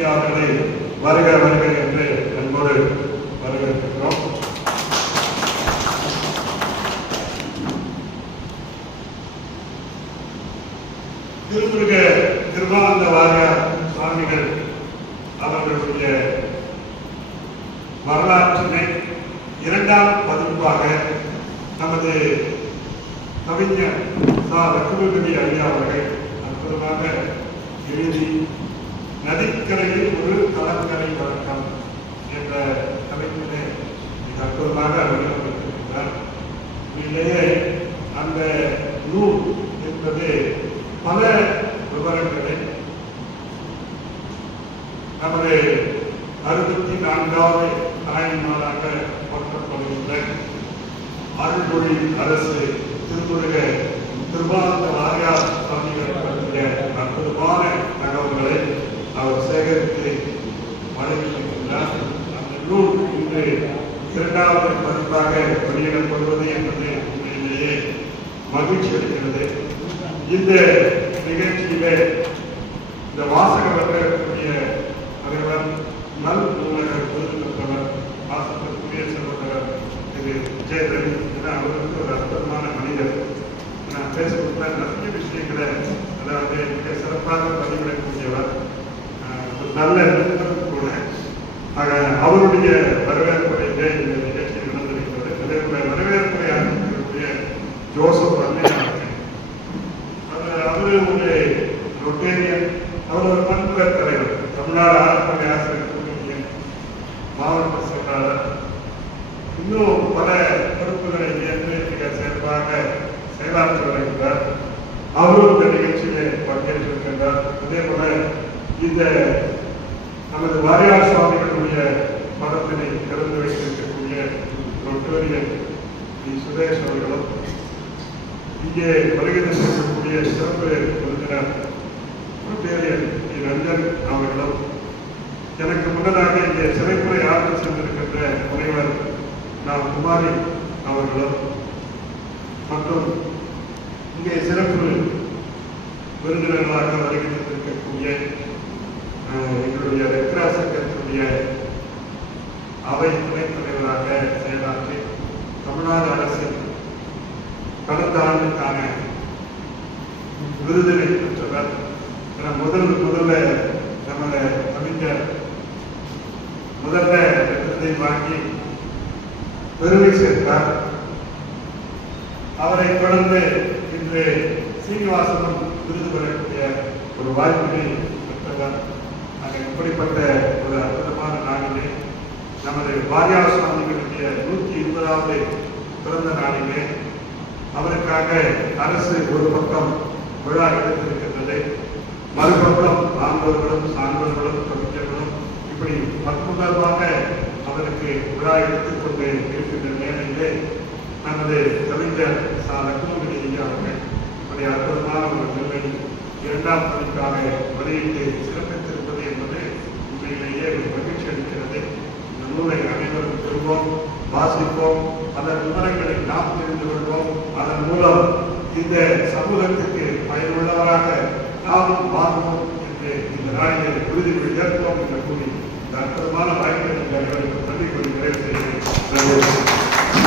ஐயா அவர்களை வருக வருக என்று அன்போடு வரவேற்கிறோம். திருமுருக திருவானந்த வாரியார் சுவாமிகள் அவர்களுடைய வரலாற்றினை இரண்டாம் பதிப்பாக நமது கவிஞர் சா. லட்சுமி ஐயா அவர்கள் அற்புதமாக எழுதி நதிக்கரையில் ஒரு கலங்கரை வழக்கம் என்ற தலைப்பிலே அற்புதமாக வடிவமைத்திருக்கிறார் உண்மையிலேயே அந்த நூல் என்பது பல விவரங்களை நமது அறுபத்தி நான்காவது தாய்நாளாக போற்றப்படுகின்ற அருள்மொழி அரசு திருமுருக திருவாரூர் வாரியார் சுவாமிகள் பற்றிய அற்புதமான தகவல்களை அவர் சேகரித்து வழங்கியிருக்கின்றார் அந்த நூல் இன்று இரண்டாவது பதிப்பாக வெளியிடப்படுவது என்பது உண்மையிலேயே மகிழ்ச்சி அளிக்கிறது. இந்த நிகழ்ச்சியிலே இந்த வாசகம் வரக்கூடிய தலைவர் நல் நூலகர் விருது பெற்றவர் வாசகத்துக்குரிய திரு விஜய் ரவி என அவர் ஒரு அற்புதமான மனிதர். நான் பேசுவதுல நிறைய விஷயங்களை அதாவது மிக சிறப்பாக பதிவிடக்கூடியவர். நல்ல நண்பர் கூட. ஆக அவருடைய வரவேற்பு அவர் அவரு ஒரு ரொட்டேரியன் அவர் ஒரு பண்புகள் தலைவர் தமிழ்நாடு ஆரம்பி ஆசிரியர் கூட்டணியின் மாவட்ட செயலாளர். இன்னும் பல பொறுப்புகளை ஏற்று மிக சிறப்பாக செயலாற்றி வருகின்றார். அவரும் இந்த நிகழ்ச்சியிலே பங்கேற்றிருக்கின்றார். அதே போல இந்த நமது வாரியார் சுவாமிகளுடைய மதத்தினை திறந்து வைத்திருக்கக்கூடிய ரொட்டேரியன் டி. சுரேஷ் அவர்களும் இங்கே வருகை தந்திருக்கக்கூடிய சிறப்பு விருந்தினர் ரொட்டேரியன் டி ரஞ்சன் அவர்களும் எனக்கு முன்னதாக இங்கே சிறைப்புறை ஆற்ற சென்றிருக்கின்ற முனைவர் நான் குமாரி அவர்களும் மற்றும் இங்கே சிறப்பு விருந்தினர்களாக வருகை தந்திருக்கக்கூடிய எங்களுடைய ரெக்ரா சங்கத்தினுடைய அவை துணைத் தலைவராக செயலாற்றி தமிழ்நாடு அரசின் கடந்த ஆண்டுக்கான பெற்றவர். என முதல் முதல்ல நமது கவிஞர் முதல்ல விருதை வாங்கி பெருமை சேர்த்தார். அவரை தொடர்ந்து இன்று சீனிவாசனும் விருது பெறக்கூடிய ஒரு வாய்ப்பினை பெற்றவர். நாங்கள் இப்படிப்பட்ட ஒரு அற்புதமான நாளிலே நமது வாரியார் சுவாமிகளுடைய நூற்றி இருபதாவது பிறந்த நாளிலே அதற்காக அரசு ஒரு பக்கம் விழா எடுத்திருக்கின்றது மறுபக்கம் ஆண்டவர்களும் சான்றோர்களும் கவிஞர்களும் இப்படி பக்குவமாக அவருக்கு விழா எடுத்துக்கொண்டு இருக்கின்ற நேரத்திலே நமது கவிஞர் சா. ஐயா அவர்கள் இப்படி அற்புதமான ஒரு நெல்லை இரண்டாம் பதிப்பாக வெளியிட்டு சிறப்பித்திருப்பது என்பது உண்மையிலேயே ஒரு மகிழ்ச்சி அளிக்கிறது. இந்த நூலை அனைவரும் பெறுவோம் வாசிப்போம். அதன் விவரங்களை நாம் தெரிந்து கொள்வோம். அதன் மூலம் இந்த சமூகத்துக்கு பயனுள்ளவராக நாமும் மாறுவோம் என்று இந்த நாளிலே உறுதிமொழி ஏற்போம் என்று கூறி அற்புதமான வாய்ப்பை நன்றி கூறி நிறைவு செய்கிறேன்.